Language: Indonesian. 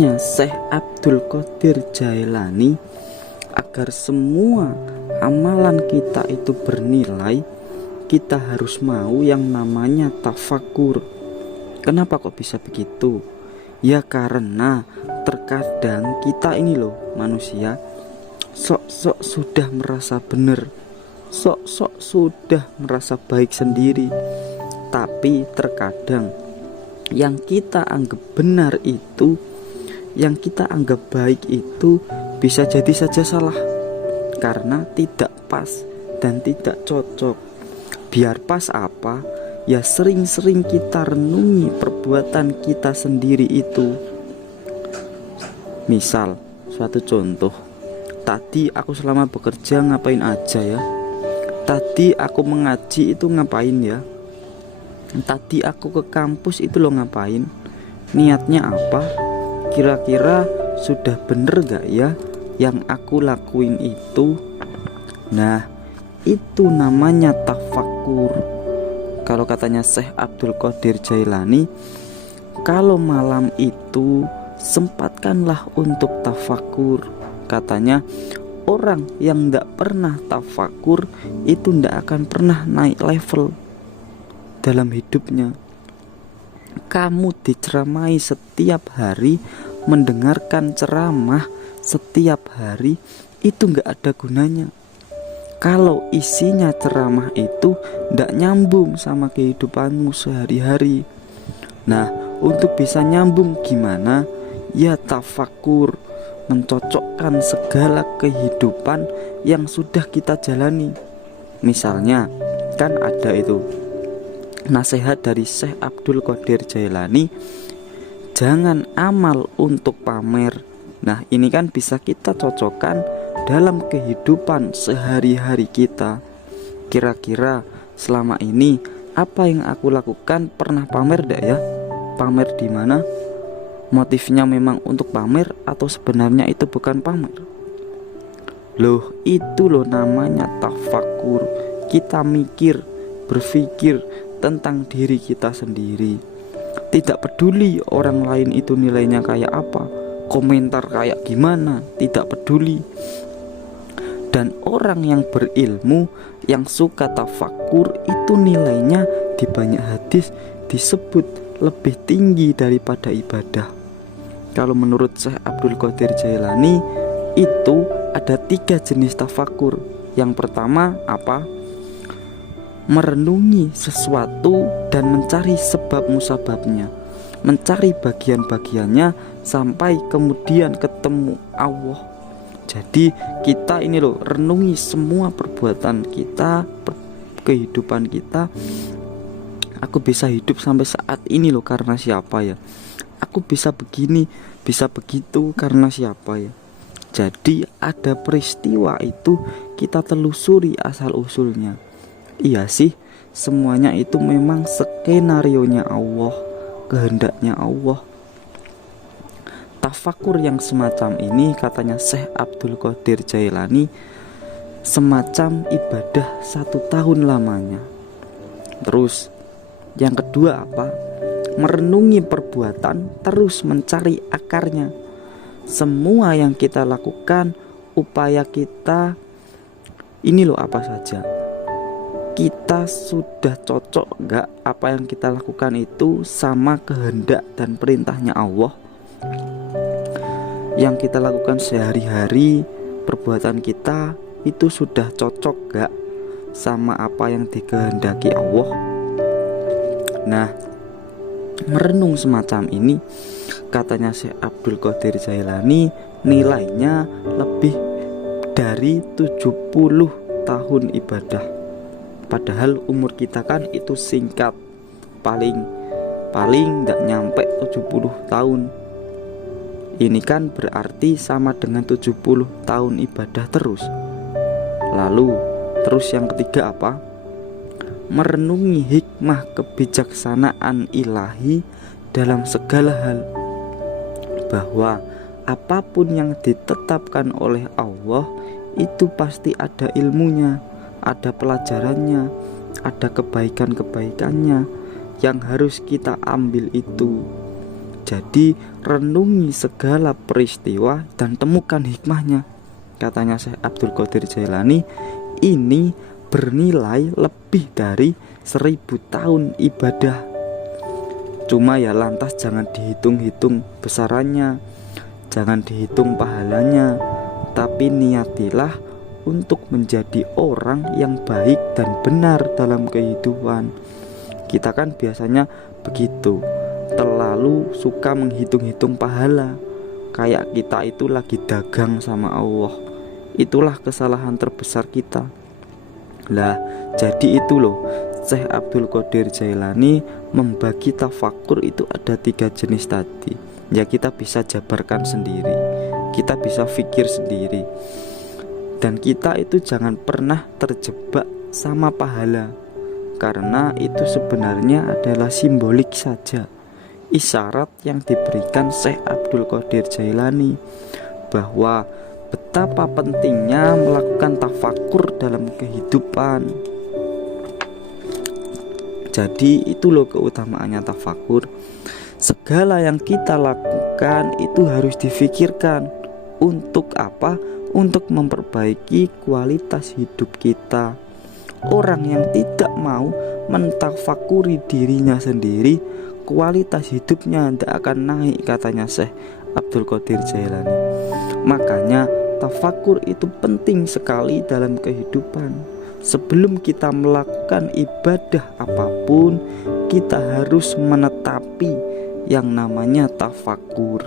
Katanya Syekh Abdul Qadir Jailani, agar semua amalan kita itu bernilai, kita harus mau yang namanya tafakur. Kenapa kok bisa begitu? Ya karena terkadang kita ini loh manusia sok-sok sudah merasa benar, sok-sok sudah merasa baik sendiri. Tapi terkadang yang kita anggap benar itu, yang kita anggap baik itu bisa jadi saja salah karena tidak pas dan tidak cocok. Biar pas apa? Ya sering-sering kita renungi perbuatan kita sendiri itu. Misal, suatu contoh, tadi aku selama bekerja ngapain aja ya? Tadi aku mengaji itu ngapain ya? Tadi aku ke kampus itu lo ngapain? Niatnya apa? Kira-kira sudah bener gak ya yang aku lakuin itu? Nah, itu namanya tafakur. Kalau katanya Syekh Abdul Qadir Jailani, kalau malam itu sempatkanlah untuk tafakur. Katanya orang yang tidak pernah tafakur itu tidak akan pernah naik level dalam hidupnya. Kamu diceramai setiap hari, mendengarkan ceramah setiap hari, itu gak ada gunanya kalau isinya ceramah itu gak nyambung sama kehidupanmu sehari-hari. Nah, untuk bisa nyambung gimana? Ya tafakur, mencocokkan segala kehidupan yang sudah kita jalani. Misalnya, kan ada itu nasihat dari Syekh Abdul Qadir Jailani, jangan amal untuk pamer. Nah, ini kan bisa kita cocokkan dalam kehidupan sehari-hari kita. Kira-kira selama ini apa yang aku lakukan pernah pamer enggak ya? Pamer di mana? Motifnya memang untuk pamer atau sebenarnya itu bukan pamer? Loh, itu loh namanya tafakur. Kita mikir, berpikir tentang diri kita sendiri. Tidak peduli orang lain itu nilainya kayak apa, komentar kayak gimana, tidak peduli. Dan orang yang berilmu, yang suka tafakur, itu nilainya di banyak hadis disebut lebih tinggi daripada ibadah. Kalau menurut Syekh Abdul Qadir Jailani, itu ada 3 jenis tafakur. Yang pertama apa? Merenungi sesuatu dan mencari sebab musababnya, mencari bagian-bagiannya sampai kemudian ketemu Allah. Jadi kita ini loh renungi semua perbuatan kita, kehidupan kita. Aku bisa hidup sampai saat ini loh karena siapa ya? Aku bisa begini, bisa begitu karena siapa ya? Jadi ada peristiwa itu kita telusuri asal usulnya. Iya sih, semuanya itu memang skenarionya Allah, kehendaknya Allah. Tafakur yang semacam ini, katanya Syekh Abdul Qadir Jailani, semacam ibadah 1 tahun lamanya. Terus yang kedua apa? Merenungi perbuatan, terus mencari akarnya. Semua yang kita lakukan, upaya kita, ini loh apa saja, kita sudah cocok gak apa yang kita lakukan itu sama kehendak dan perintahnya Allah? Yang kita lakukan sehari-hari, perbuatan kita itu sudah cocok gak sama apa yang dikehendaki Allah? Nah, merenung semacam ini, katanya Syekh Abdul Qadir Jailani, nilainya lebih dari 70 tahun ibadah. Padahal umur kita kan itu singkat, paling gak nyampe 70 tahun. Ini kan berarti sama dengan 70 tahun ibadah terus. Lalu terus yang ketiga apa? Merenungi hikmah kebijaksanaan ilahi dalam segala hal, bahwa apapun yang ditetapkan oleh Allah itu pasti ada ilmunya, ada pelajarannya, ada kebaikan-kebaikannya yang harus kita ambil itu. Jadi renungi segala peristiwa dan temukan hikmahnya. Katanya Syekh Abdul Qadir Jailani, ini bernilai lebih dari 1000 tahun ibadah. Cuma ya lantas jangan dihitung-hitung besarannya, jangan dihitung pahalanya, tapi niatilah untuk menjadi orang yang baik dan benar dalam kehidupan. Kita kan biasanya begitu, terlalu suka menghitung-hitung pahala, kayak kita itu lagi dagang sama Allah. Itulah kesalahan terbesar kita. Lah, jadi itu loh, Syekh Abdul Qadir Jailani membagi tafakur itu ada 3 jenis tadi. Ya kita bisa jabarkan sendiri, kita bisa pikir sendiri. Dan kita itu jangan pernah terjebak sama pahala, karena itu sebenarnya adalah simbolik saja, isyarat yang diberikan Syekh Abdul Qadir Jailani bahwa betapa pentingnya melakukan tafakur dalam kehidupan. Jadi itu loh keutamaannya tafakur. Segala yang kita lakukan itu harus difikirkan. Untuk apa? Untuk memperbaiki kualitas hidup kita. Orang yang tidak mau mentafakuri dirinya sendiri, kualitas hidupnya tidak akan naik, katanya Syekh Abdul Qadir Jailani. Makanya tafakur itu penting sekali dalam kehidupan. Sebelum kita melakukan ibadah apapun, kita harus menetapi yang namanya tafakur.